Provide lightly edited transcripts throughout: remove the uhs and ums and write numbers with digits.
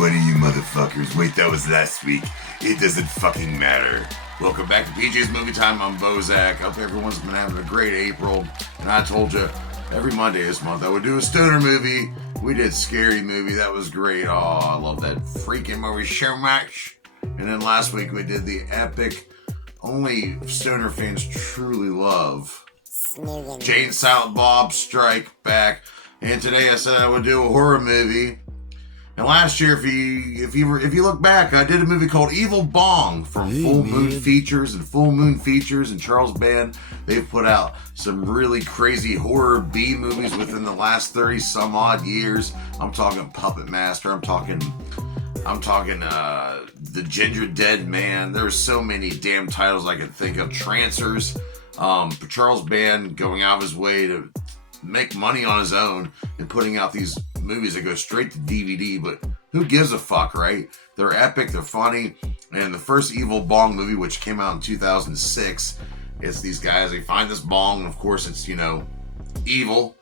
420, you motherfuckers. Wait, that was last week. It doesn't fucking matter. Welcome back to PJ's Movie Time. I'm Bozak. Hope everyone's been having a great April. And I told you, every Monday this month I would do a stoner movie. We did Scary Movie. That was great. Oh, I love that freaking movie so much. And then last week we did the epic, only stoner fans truly love, Jay and Silent Bob Strike Back. And today I said I would do a horror movie. And last year, if you look back, I did a movie called Evil Bong from Full Moon Features and Charles Band. They've put out some really crazy horror B movies within the last 30 some odd years. I'm talking Puppet Master. I'm talking The Ginger Dead Man. There's so many damn titles I could think of. Trancers. Charles Band going out of his way to make money on his own and putting out these movies that go straight to DVD, but who gives a fuck, right? They're epic, they're funny, and the first Evil Bong movie, which came out in 2006, it's these guys, they find this bong, and of course it's, evil,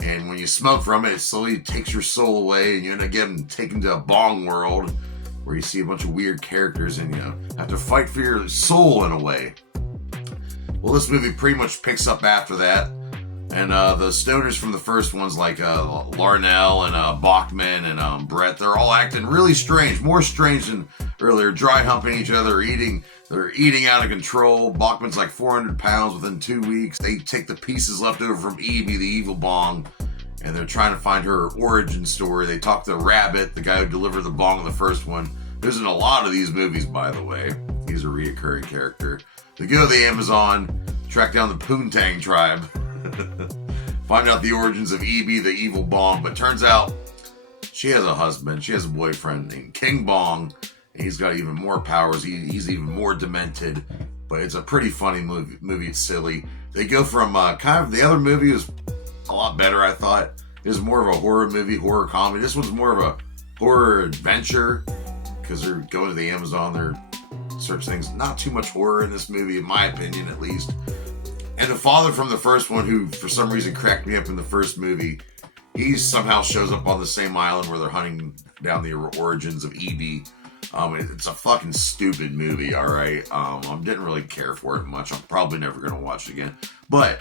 and when you smoke from it, it slowly takes your soul away, and you end up getting taken to a bong world, where you see a bunch of weird characters, and have to fight for your soul in a way. Well, this movie pretty much picks up after that. And the stoners from the first ones, like Larnell and Bachman and Brett, they're all acting really strange, more strange than earlier, dry humping each other, they're eating out of control. Bachman's like 400 pounds within 2 weeks. They take the pieces left over from Evie, the evil bong, and they're trying to find her origin story. They talk to Rabbit, the guy who delivered the bong in the first one. There's in a lot of these movies, by the way. He's a reoccurring character. They go to the Amazon, track down the Poontang tribe, find out the origins of Evie, the evil Bong, but turns out she has a husband, she has a boyfriend named King Bong, and he's got even more powers, he's even more demented, but it's a pretty funny movie, it's silly. They go from the other movie was a lot better, I thought. It was more of a horror movie, horror comedy. This one's more of a horror adventure, because they're going to the Amazon, they're searching things. Not too much horror in this movie, in my opinion, at least. And the father from the first one, who for some reason cracked me up in the first movie, he somehow shows up on the same island where they're hunting down the origins of Evie. It's a fucking stupid movie, alright? I didn't really care for it much. I'm probably never going to watch it again. But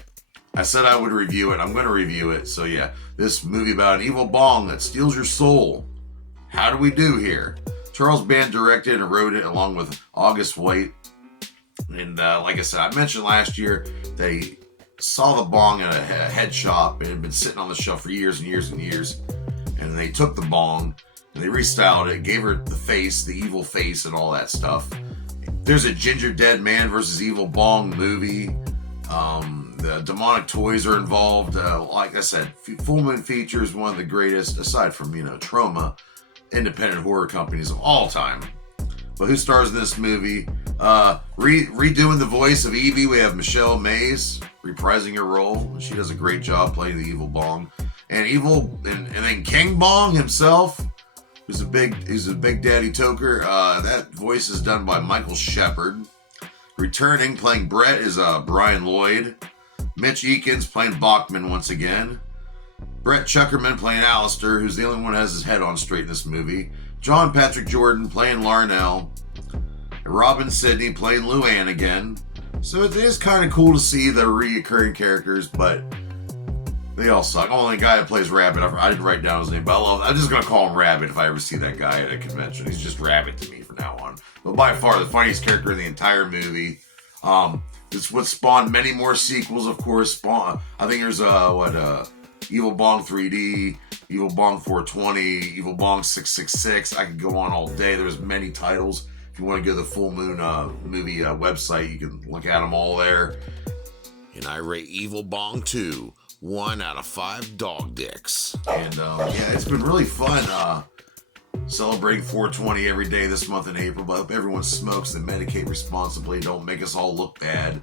I said I would review it. I'm going to review it. So yeah, this movie about an evil bong that steals your soul. How do we do here? Charles Band directed and wrote it along with August White. And like I said, I mentioned last year, they saw the bong at a head shop. It had been sitting on the shelf for years and years and years. And they took the bong and they restyled it, gave her the face, the evil face and all that stuff. There's a Ginger Dead Man versus Evil Bong movie. The demonic toys are involved. Like I said, Full Moon Features, one of the greatest, aside from, Trauma, independent horror companies of all time. But who stars in this movie? Redoing the voice of Evie, we have Michelle Mays reprising her role. She does a great job playing the evil Bong. And then King Bong himself, who's a big daddy toker. That voice is done by Michael Shepard. Returning, playing Brett, is Brian Lloyd. Mitch Eakins playing Bachman once again. Brett Chuckerman playing Alistair, who's the only one who has his head on straight in this movie. John Patrick Jordan playing Larnell. Robin Sidney playing Luann again. So it is kind of cool to see the reoccurring characters, but they all suck. Only guy that plays Rabbit, I didn't write down his name, but I'm just going to call him Rabbit if I ever see that guy at a convention. He's just Rabbit to me from now on. But by far the funniest character in the entire movie. It's what spawned many more sequels, of course. I think there's Evil Bong 3D, Evil Bong 420, Evil Bong 666. I could go on all day. There's many titles. If you want to go to the Full Moon movie website, you can look at them all there. And I rate Evil Bong 2 1 out of 5 dog dicks. And yeah, it's been really fun celebrating 420 every day this month in April. But I hope everyone smokes and medicate responsibly. Don't make us all look bad.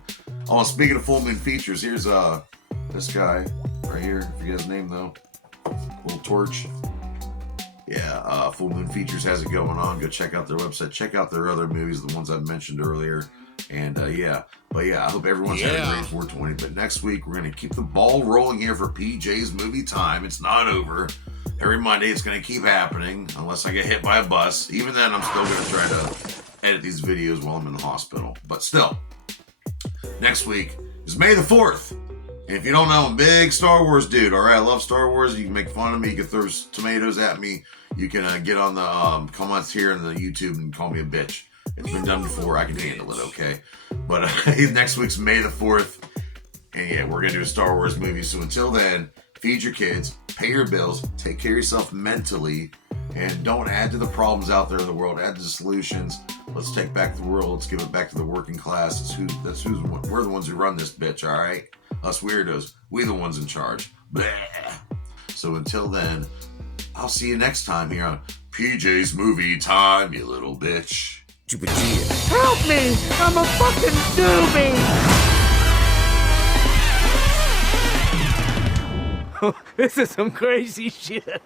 Oh, speaking of Full Moon Features, here's this guy right here. I forget his name though. Little torch. Yeah, Full Moon Features has it going on. Go check out their website. Check out their other movies, the ones I've mentioned earlier. And yeah, I hope everyone's having a great 420. But next week, we're going to keep the ball rolling here for PJ's Movie Time. It's not over. Every Monday, it's going to keep happening unless I get hit by a bus. Even then, I'm still going to try to edit these videos while I'm in the hospital. But still, next week is May the 4th. And if you don't know, I'm a big Star Wars dude. All right, I love Star Wars. You can make fun of me. You can throw tomatoes at me. You can get on the comments here in the YouTube and call me a bitch. It's been done before. I can handle it, okay? But next week's May the 4th. And yeah, we're going to do a Star Wars movie. So until then, feed your kids, pay your bills, take care of yourself mentally, and don't add to the problems out there in the world. Add to the solutions. Let's take back the world. Let's give it back to the working class. We're the ones who run this bitch, all right? Us weirdos, we the ones in charge. Blah. So until then, I'll see you next time here on PJ's Movie Time, you little bitch. Help me! I'm a fucking doobie! This is some crazy shit.